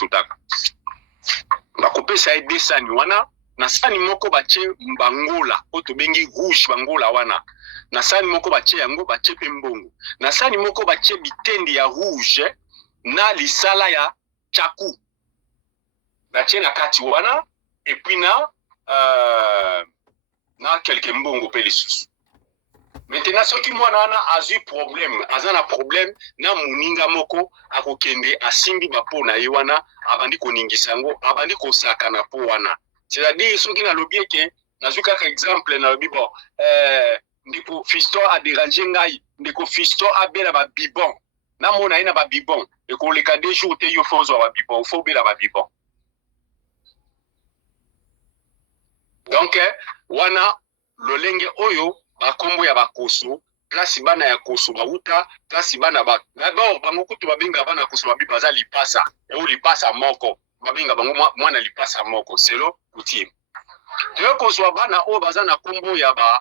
Bako pesa des sani wana na sani moko bache bangola oto bengi rouge bangola wana na sani moko bache yango bache pe mbongo na sani moko bache bitendi ya rouge na lisala ya chaku bache na kati wana et puis na quelques mbongo pe lisusu Maintenant ce qui mwana wana azu problème azana problème na muninga moko akokende asimbi bapo na ye wana abandi koningisa ngo abandi kosaka na po wana c'est-à-dire ce qui na lobie ke nazu kaka exemple na lobi bon ndiko fiston a déranger ngai ndiko fiston abela ba bibon na mona ina ba bibon e ko leka des jours te yo fonzo ba bibon faut bela ba bibon donc wana lolenge oyo bakombo ya bakoso place bana ya koso bauta place bana ba d'abord bango kutu babenga bana koso babi baza lipasa e lipasa moko babenga bango mwana lipasa moko selo coutume te koso bana o baza na kombo ya ba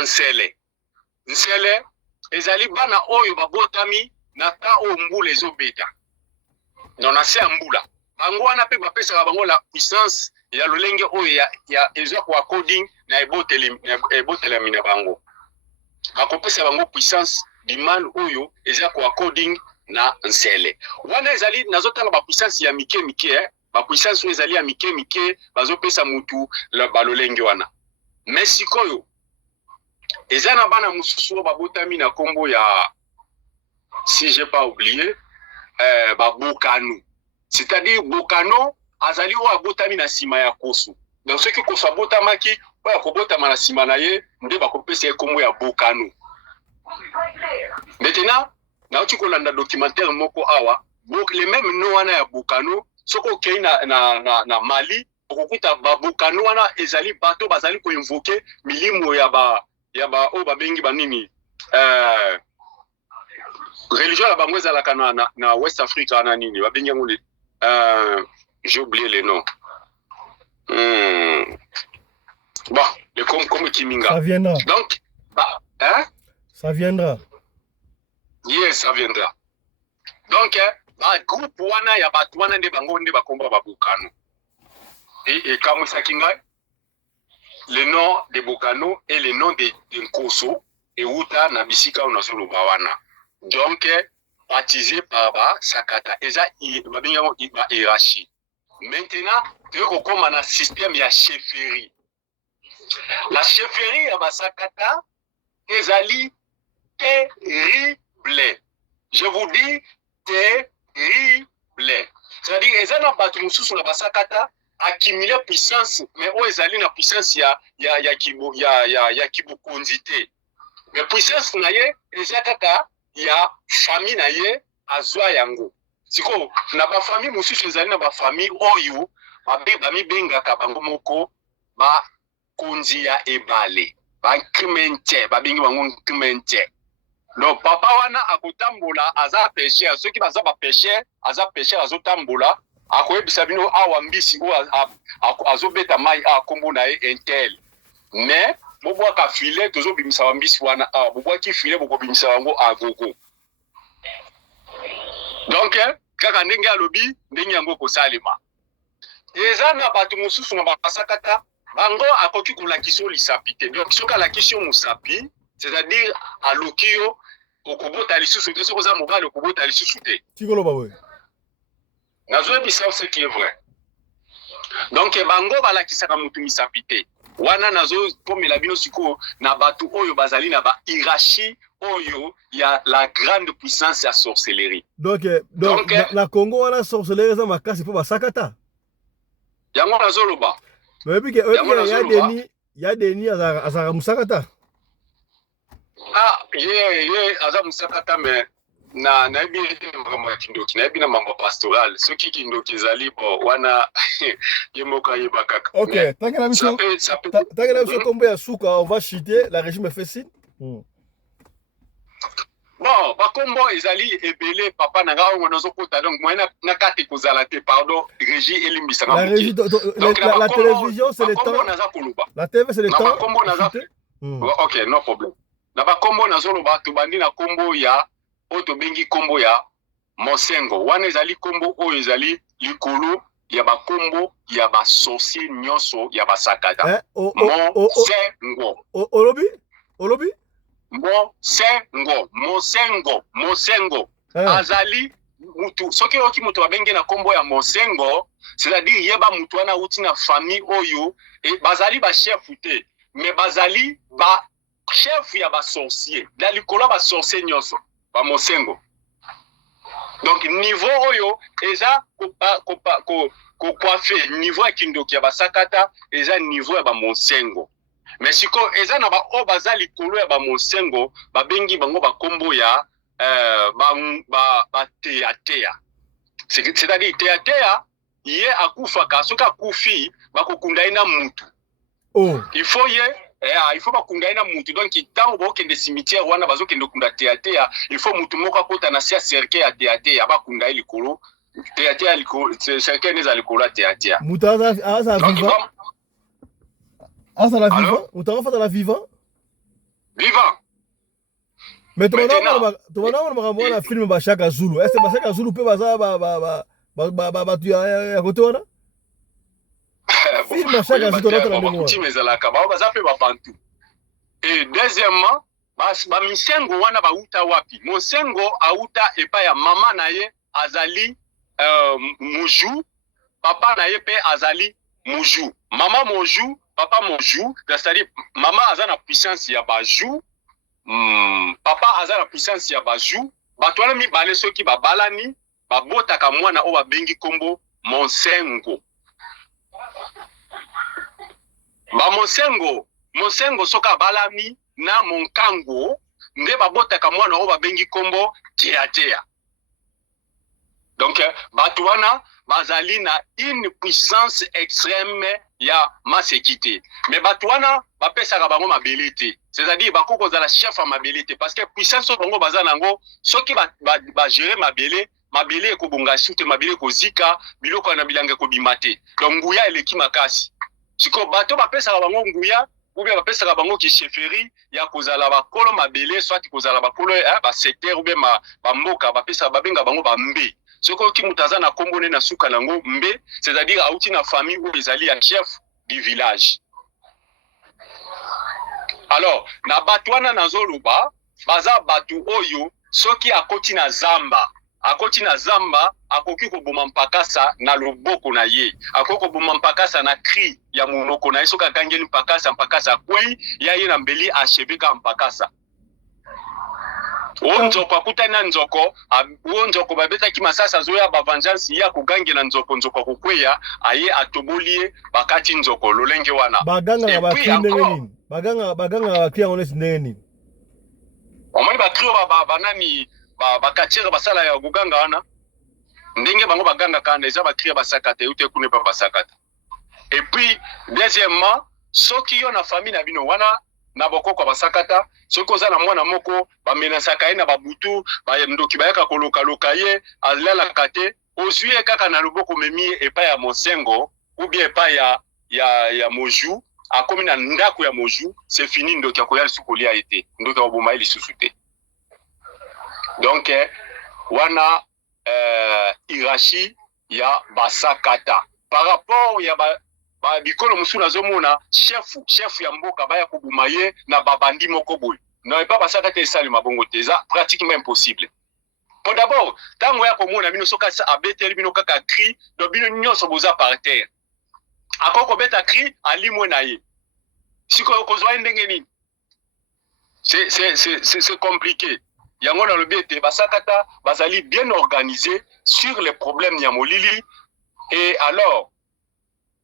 nsele nsele ezali bana oyo babotami na ta o mbula ezobeta non na se mbula bango wana pe bapesa bango la puissance ya lolenge oyo ya ezo kwa coding na ebotele mina bango akopesa bango puissance diman oyo eza kwa coding na nsele wana ezali nazotanga ba puissance ya mike ba puissance oyo ezali ya mike bazopesa mutu la balolenge wana mesikoyo eza na bana mususu babotami na kombo ya si j'ai pas oublié ba Bokano c'est-à-dire Bokano azali wa botami na sima ya koso donc ceux qui koso botamaki oya kobotama na sima na ye nde bakopesa kombo ya Bokano maintenant na uti kolanda documentaire moko awa les mêmes noms wana ya Bokano soko kei na Mali okokuta ba Bokano wana ezali bato bazali ko invoquer milimo ya ba o babengi banini religion la bango ezalaka na West Africa na nini babengi ngo j'ai oublié les noms. Bon, les comme Kiminga. Ça viendra. Donc, hein? Ça viendra. Yes, ça viendra. Donc, groupe wana ya batu wana nde bango nde bakomba ba Bokano. Et comme ça kinga, le nom de Bokano et le nom de Nkoso et Uta na bisika onazolo bawana. Donc, baptisé par ba Sakata. Eza babinga ba hiérarchie. Maintenant, tu veux qu'on ait un système de chefferie. La chefferie à Basakata est terrible. Je vous dis terrible. C'est-à-dire, les gens qui sont sur la Basakata accumulent puissance, mais eux, ils ont une puissance qui bokondité. Mais puissance naye, ils ont ya famille naye azwa yango. Siko na ba famille mususu ezali na ba famille oyo bami bengaka bango moko ba konzi ya ebale ba nkmente babengi bango nkmente. Donc papa wana akotambola aza pécheur ceux qui baza ba pécheur aza pécheur azotambola akoyebisa bino awa mbisi o azobeta mai akombo na ye intel mais bobwaka filet tozobimisa ba mbisi wana bobwaki filet bokobimisa bango agogo. Donc kaka ndenge alobi ndenge yango kosalema eza na bato mosusu na basakata bango akoki kolakisa lisapi te donc soki alakisi yo mosapi c'est-à-dire aloki yo okobota lisusu te soki oza mobali okobota lisusu te tikoloba boye nazoyebisa ce qui est vrai donc bango balakisaka motu misapi te wana nazopomela bino sikoyo na bato oyo bazali na ba hiérarchie oyo ya la grande puissance ya sorcellerie. Donc na Congo wana sorcellerie za makasi po basakata. Yango nazoloba. Mais puis ya deni azara musakata. Ye aza musakata mais na ebi vraiment kindoki na ebi na mambo pastoral ce qui kindoki ezali bo wana yemoka yebaka. OK, tant que la mission kombo ya suka on va chuter la régime fait signe. Bon, bakombo ezali ebele papa na nga nazo kota donc moi na kate kozala te pardon régie elimbisa la régie donc la télévision c'est le temps la TV c'est le temps bakombo naza OK no problème na bakombo nazo loba to bandi na kombo ya oto bengi kombo ya Mosengo wana ezali kombo oyo ezali likolo ya bakombo ya ba sorcier nyonso ya basakata Mosengo olobi Mosengo azali mutu soki oki mutu abenge na kombo ya Mosengo c'est-à-dire yeba mutu wana uti na famille oyo et bazali ba chef te mais bazali ba chef ya ba sorcier na likolo ba sorcier nyonso ba mosengo. Donc niveau oyo eza ko coiffer niveau ya kindoki ya basakata eza niveau ya ba mosengo. Mais siko eza na ba o baza likolo ya ba mosengo ba bengi bango ba kombo ya ba teatea. C'est-à-dire teatea ye akufaka soka akufi bakokunda ina mutu. Oh. Il faut bakunda ina mutu. Donc tant bo kende cimetière wana bazo kende kunda teatea, il faut mutu moko akota na sia cercle ya teatea bakunda likolo. Teatea likolo, cercle neza likolo teatea. Mutu asa vivant. Asa la vivant, mutu afa la vivant. Vivant. Mais tu vas na film ba Shaka Zulu. Est-ce que ba Shaka Zulu peut baza ba tu ya kote wana? Film ba Shaka Zulu na ndenge wana. Mezalaka ba baza pe ba bantu. Et deuxièmement, ba misengo wana ba uta wapi? Mosengo auta epa ya mama na ye azali muju, papa na ye pe azali muju. Mama muju, papa muju, c'est-à-dire maman aza na puissance ya baju. Papa aza na puissance ya baju bato wana mibale soki babalani babotaka mwana o babengi kombo mosengo. Ba mosengo soka balami na monkango nde babotaka mwana o babengi kombo teatea. Donc bato wana bazali na une puissance extrême ya masekite. Mais bato wana bapesaka bango mabele te. C'est-à-dire bakoko za la chef à mabele te parce que puissance bango baza nango soki ba gérer mabele ko bonga chute mabele ko zika biloko na bilanga ko bimate. Donc nguya eleki makasi. Siko bato bapesaka bango nguya ou bien bapesaka bango ki chefferie ya kozala bakolo mabele soit kozala bakolo ba secteur ou bien ba mboka bapesaka babenga bango ba mbe. Soko ki mutaza na kombo na suka nango mbe, c'est-à-dire auti na famille ou ezali ya chef du village. Alors, na batu wana nazoluba, baza batu oyo soki akoti na zamba akoki koboma mpakasa na loboko na ye, akoki koboma mpakasa na cri ya monoko na ye soki akangeli mpakasa kwei ya ye na mbeli achebeka mpakasa. Nzoko akutani na nzoko, nzoko babetaki masasa zoya ba vengeance ya kugangela nzoko kukweya aye atobolie bakati nzoko lolenge wana. Baganga ba nini? Baganga ba kia honest nini? Omoni ba trio ba nani ba kachira basala ya kuganga wana. Ndenge bango baganga kana eza ba trio basakata ute kune pa basakata. Et puis deuxièmement, soki yo na famille na bino wana na bokoko basakata soko za na mwana moko bamenasaka ye na babutu ndoki bayaka koloka ye alala kate ozuye kaka na loboko memie epa ya mosengo ou bien epa ya moju akomi na ndako ya moju c'est fini ndoki akoya lisukoli a été ndoki oboma ili susute. Donc wana hiérarchie ya basakata par rapport ya bikolo musuna zomona chef ya mboka baya kobuma ye na babandi moko boy. Non pas basaka te sali mabongo te za pratiquement impossible. Pour d'abord, tango ya komona bino soka sa abeteli bino kaka cri do bino nyonso boza par terre. Akoko beta cri ali mona ye. Siko kozwa ndenge nini? C'est compliqué. Yango na lobete basakata bazali bien organisé sur les problèmes ya molili et alors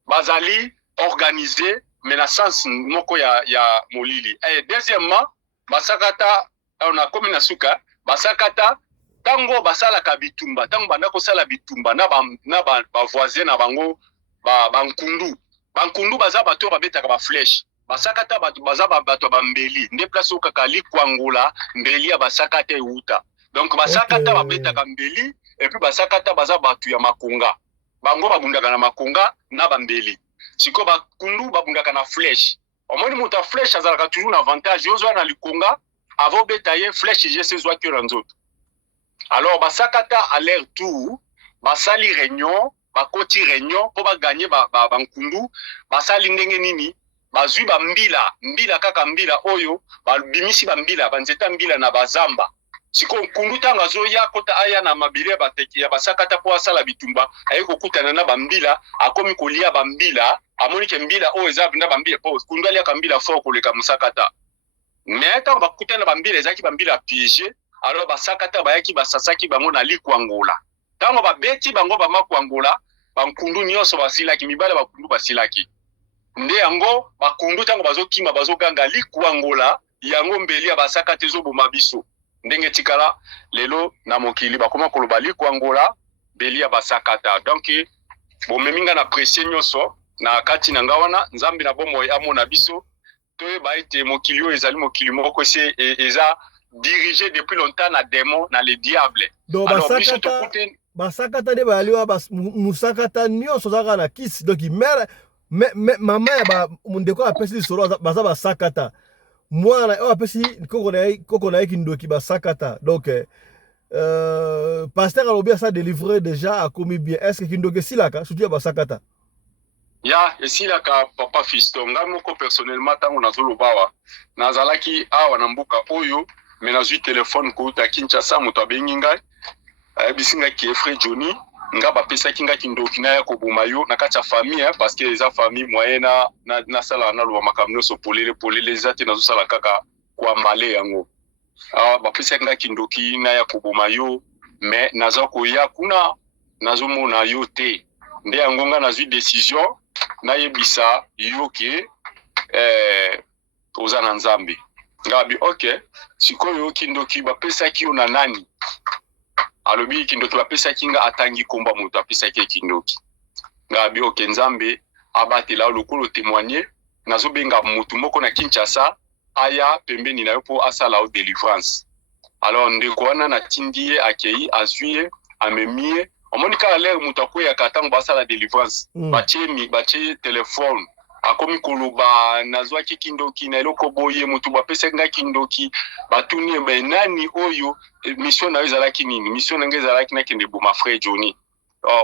bazali organisé menaçance moko ya molili. Et deuxièmement, basakata on a comme na suka basakata tango basala ka bitumba tango banda ko sala bitumba na ba voisin na bango ba bankundu baza bato babeta ka ba flèche basakata baza bato ba mbeli nde place o kakali kwangula mbeli ya basakata euta. Donc basakata babeta ka mbeli et puis basakata baza bato ya makonga bango babundaka na makonga na bambeli. Siko bakundu babundaka na flèche. Omoni muta flèche azalaka toujours na avantage yozwa na likonga avant betaye flèche je sais zwa kyo nzoto. Alors basakata à l'air tout basali réunion bakoti réunion po ba gagner bankundu basali ndenge nini bazwi mbila kaka mbila oyo bimisi mbila banzeta mbila na bazamba. Siko nkundu tanga zoya kota aya na mabile bateki ya basakata po asala bitumba ayeko kutana na bambila akomi kolia bambila amoni ke mbila o eza binda bambila po kundu alia kambila fo koleka musakata. mais tant bakutana bambila ezaki bambila piégé alors basakata bayaki basasaki bango na likwangola tango babeti bango bamakwangola bankundu nyonso basilaki mibale bakundu basilaki nde yango bakundu tango bazokima bazoganga likwangola yango mbeli ya basakata ezoboma biso ndenge tikala lelo na mokili bakoma koloba likwangola beli ya basakata donc bomeminga na pressie nyonso na kati na ngawana nzambe na bomo amona biso toyeba ete mokili oyo ezali mokili moko se eza dirigé depuis longtemps na démon na le diable donc basakata nde bayaliwa musakata nyonso ozaka na kisi donc mama ya ndeko apesi lisolo baza basakata mwana oyo apesi koko na ye kindoki basakata donc pasteur alobi asa délivré déjà akomi bien est ce que kindoki esilaka surtout ya basakata ya esilaka papa Fiston ngai moko personnellement ntango nazoloba awa nazalaki awa na mboka oyo me nazwi telefone kouta Kinshasa moto abengi ngai ayebisi ngai ki Frère Johnny nga bapesaki ngai kindoki na ya koboma yo na kati ya famille parce que eza famille moyen nasala naloba makambo nyonso polele eza te nazosala kaka koambale yango bapesaki ngai kindoki na ya koboma yo me naza koya kuna nazomona yo te nde yango nga nazwi décision nayebisa yo ke oza na nzambe ngabi ok sikoyo kindoki bapesaki yo na nani alobi kindoki bapesaki nga atangi komba moto apesaki kindoki ngabi ok nzambe abatela lokolo témoigner nazobenga motu moko na Kinshasa aya pembeni na yo po asala o délivrance alors ndeko wana natindi ye akei azwi ye amemi ye omoni kala lere moto akweyaka ntango basala délivrance batie telefone akomi koloba nazwaki kindoki na eloko boye moto bapesaki nga kindoki batuni ye me nani oyo mission na yo ezalaki nini mission na nga ezalaki nakende boma Frère Johnny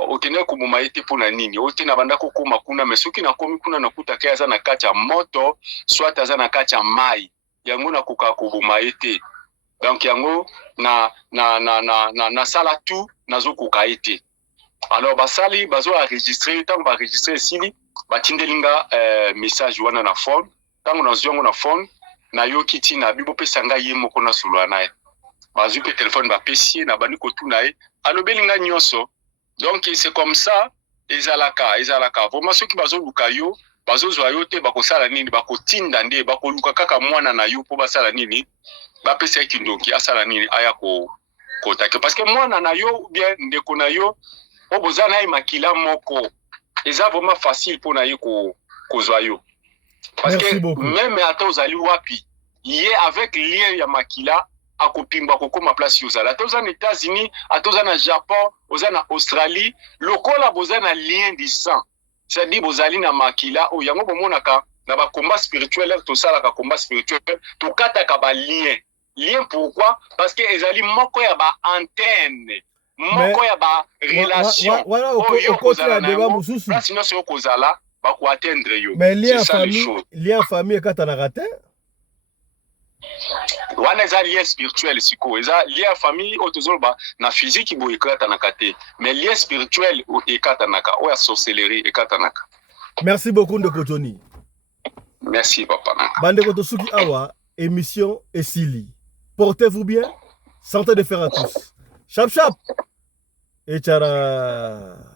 okende koboma ye te mpo na nini oyo te na banda kokoma kuna me soki nakomi kuna nakutaka ye aza na kati ya moto soit aza na kati ya mai yango nakokaka koboma ye te donc yango na sala tout nazokoka ye te alors basali bazoenregistre ntango baenregistre esili batindelinga message wana na phone ntango nazwi yango na phone nayoki ntina bi bopesa ngai ye moko nasolola na ye bazwi mpe telefone bapesi ye na bandi kotuna ye alobeli ngai nyonso donc c'est comme ça ezalaka vraiment soki bazoluka yo bazozwa yo te bakosala nini bakotinda nde bakoluka kaka mwana na yo mpo basala nini bapesa ye kindoki asala nini aya kotake parce que mwana na yo bien ndeko na yo o boza na ye makila moko eza vraiment facile pour na ye kozwa yo parce que même ata ozali wapi ye avec lien ya makila akopimba kokoma place yo ozala ata oza na États-Unis ata oza na Japon oza na Australie lokola boza na lien du sang c'est-à-dire bozali na makila oyo yango bomonaka na bakomba spirituel tosalaka combat spirituel tokataka balien lien pourquoi parce que ezali moko ya ba antenne moko ya ba relation oyo kozala na yango place nyonso yo kozala bakoatteindre yo mais lien famille ekatanaka te wana eza lien spirituel siko eza lien famille oyo tozoloba na physique boye ekatanaka te mais lien spirituel ekatanaka oyo ya sorcellerie ekatanaka. Merci beaucoup ndeko Johnny. Merci papa nanga bandeko tosuki awa émission esili portez-vous bien santé de fer à tous chap chap et tchara.